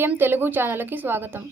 KVM Telugu ఛానల్కి స్వాగతం.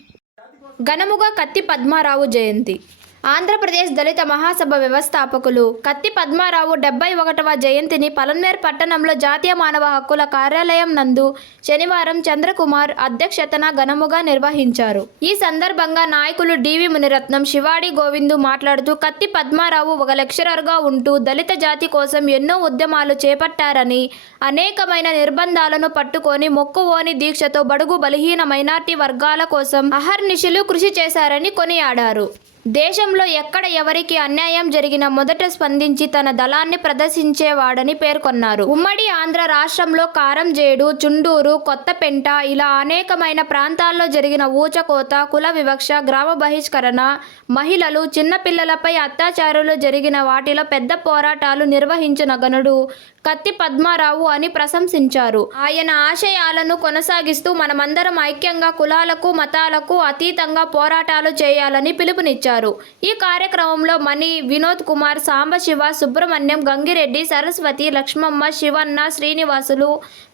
ఘనముగా కత్తి పద్మారావు జయంతి. ఆంధ్రప్రదేశ్ దళిత మహాసభ వ్యవస్థాపకులు కత్తి పద్మారావు డెబ్బై ఒకటవ జయంతిని పలన్నేర్ పట్టణంలో జాతీయ మానవ హక్కుల కార్యాలయం నందు శనివారం చంద్రకుమార్ అధ్యక్షతన ఘనముగా నిర్వహించారు. ఈ సందర్భంగా నాయకులు డివి మునిరత్నం శివాడి గోవిందు మాట్లాడుతూ కత్తి పద్మారావు ఒక లెక్చరర్గా ఉంటూ దళిత జాతి కోసం ఎన్నో ఉద్యమాలు చేపట్టారని అనేకమైన నిర్బంధాలను పట్టుకొని మొక్కువోని దీక్షతో బడుగు బలహీన మైనార్టీ వర్గాల కోసం అహర్నిశలు కృషి చేశారని కొనియాడారు. దేశంలో ఎక్కడ ఎవరికి అన్యాయం జరిగినా మొదట స్పందించి తన దళాన్ని ప్రదర్శించేవాడని పేర్కొన్నారు. ఉమ్మడి ఆంధ్ర రాష్ట్రంలో కారంజేడు చుండూరు కొత్తపెంట ఇలా అనేకమైన ప్రాంతాల్లో జరిగిన ఊచకోత కుల వివక్ష గ్రామ బహిష్కరణ మహిళలు చిన్నపిల్లలపై అత్యాచారాలు జరిగిన వాటిలో పెద్ద పోరాటాలు నిర్వహించిన గనుడు కత్తి పద్మారావు అని ప్రశంసించారు. ఆయన ఆశయాలను కొనసాగిస్తూ మనమందరం ఐక్యంగా కులాలకు మతాలకు అతీతంగా పోరాటాలు చేయాలని పిలుపునిచ్చారు. నిర్వహించారు ఈ కార్యక్రమంలో మణి వినోద్ కుమార్ సాంబశివ సుబ్రహ్మణ్యం గంగిరెడ్డి సరస్వతి లక్ష్మమ్మ శివన్న శ్రీనివాసులు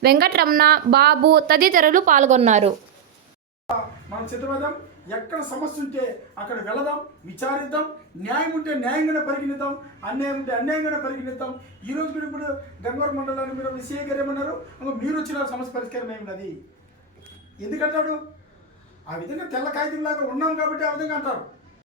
వెంకటరమణ బాబు తదితరులు పాల్గొన్నారు. ఎక్కడ సమస్య ఉంటే అక్కడ వెళదాం విచారిద్దాం. న్యాయం ఉంటే న్యాయంగానే పరిగణిద్దాం. అన్యాయం ఉంటే అన్యాయంగానే పరిగణిద్దాం. ఈ రోజు కూడా ఇప్పుడు గంగవర మండలాన్ని మీరు విసీఏ గారు ఏమన్నారు మీరు వచ్చిన సమస్య పరిష్కారం ఏమిటది ఎందుకంటాడు ఆ విధంగా తెల్ల కాగితంలాగా ఉన్నాం కాబట్టి ఆ విధంగా అంటారు.